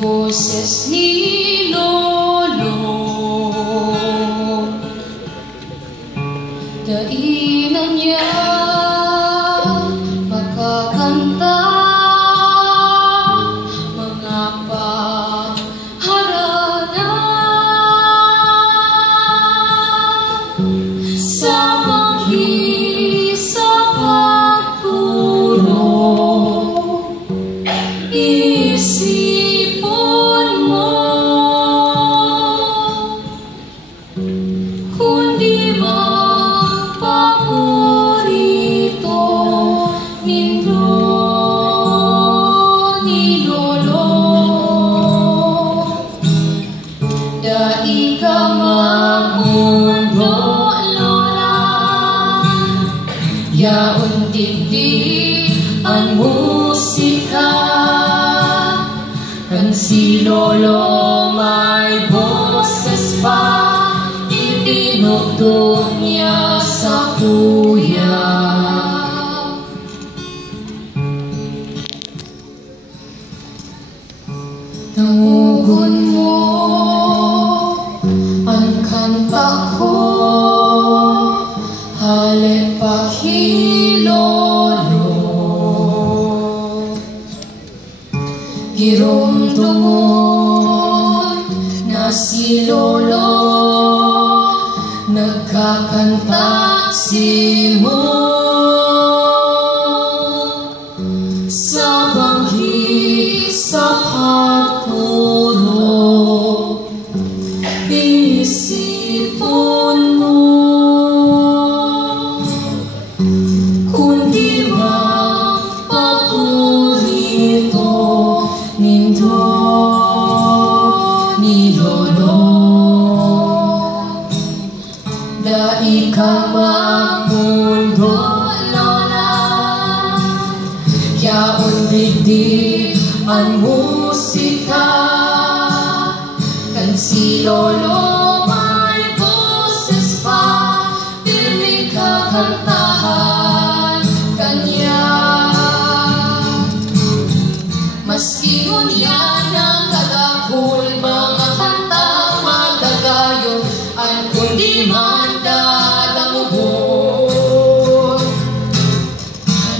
Boses ni Lolo, dainan niya makakanta mga paharana sa banghi sa pagpuro. Yaon digdi ang musika, kan si Lolo may boses pa, itinugtog niya sa kuya. Tangugon mo ang kanta ko, halik pakilolo, girumtungon na si Lolo, nagkakanta si mo sa banghi sa pagpuro. Isipon mo kundi paborito nindo ni Lolo, dai ka magmundo Lola, yaon digdi ang musika, kan si Lolo may boses pa, pirmi kakantahan kanya. Maski yan ang kadakul, mga kanta madagayon, ang kundi man dadamugon.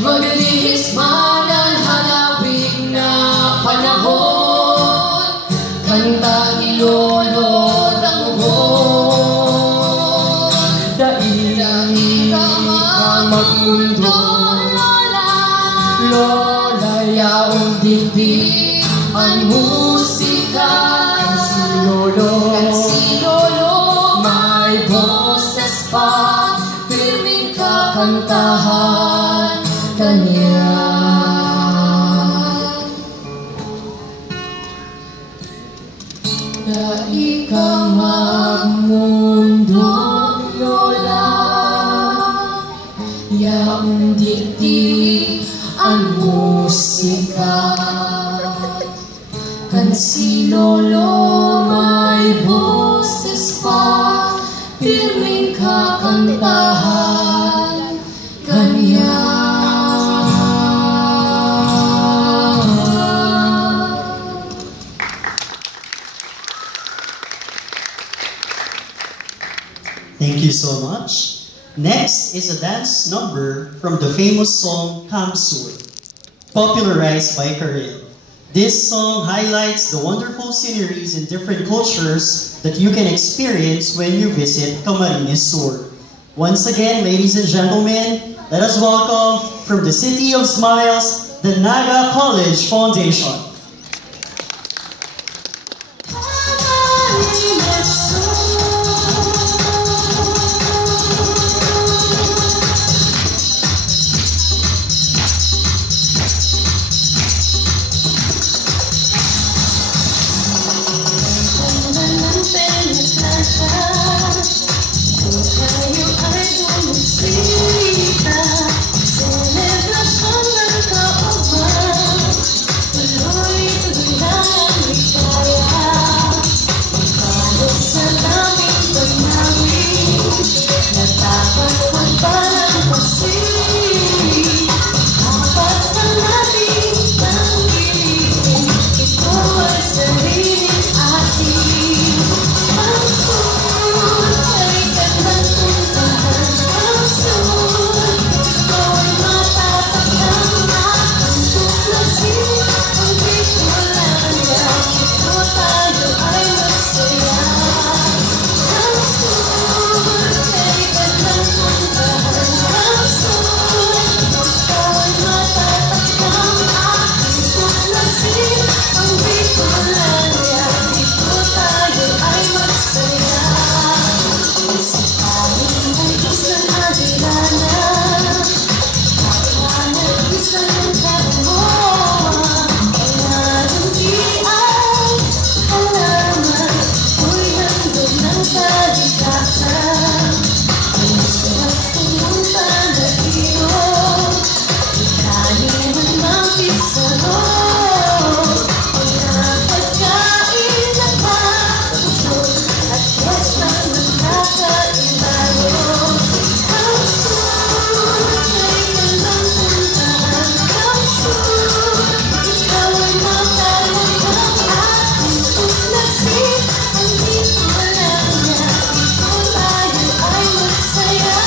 Maglihis man ang halawig na panahon, kanta ni Lolo damugon. Dai ka magmundo Lola, yaon digdi ang musika, kan si Lolo may boses pa, pirming kakantahan kanya. Dai ka magmundo Lola, yaon digdi ang musika, kan si Lolo may boses pa, pirming kakantahan kanya. Thank you so much. Next is a dance number from the famous song Kamsur, popularized by Karel. This song highlights the wonderful sceneries and different cultures that you can experience when you visit Camarines Sur. Once again, ladies and gentlemen, let us welcome from the City of Smiles, the Naga College Foundation. You kalikasan. Hirap pumunta na dito, ikayin ang mapisaro. Mga pagkain na patusok at pwesta ng kakaibayo. Come soon, kay walang puntahan. Come soon, ikaw ay makalang ng aking tuklasin. Andito lang yan, dito tayo ay magsaya.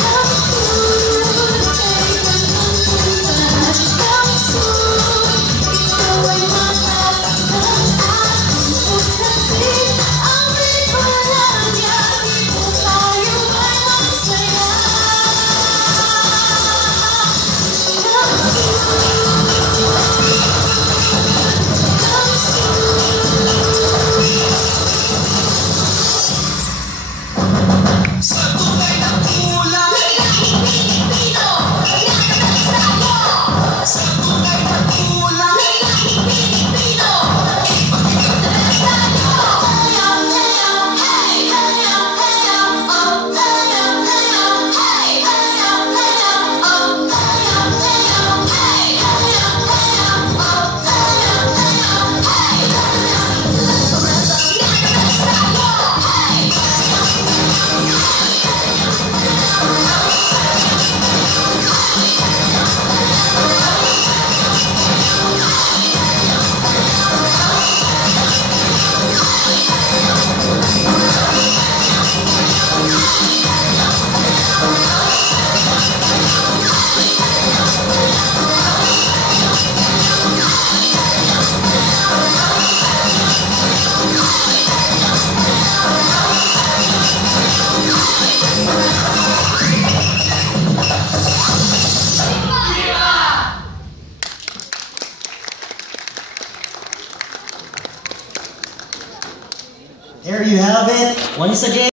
Come soon, kay walang puntahan. Come soon, ikaw ay makalang ng aking tuklasin. Andito lang yan, dito tayo ay magsaya. Sa tunay na kulay, Pilipino, nagkakatas tayo. Sa tunay na kulay, Pilipino, ipagkakatas tayo. Hey, hey, hey, oh, hey, hey, hey, oh, hey, There you have it. Once again,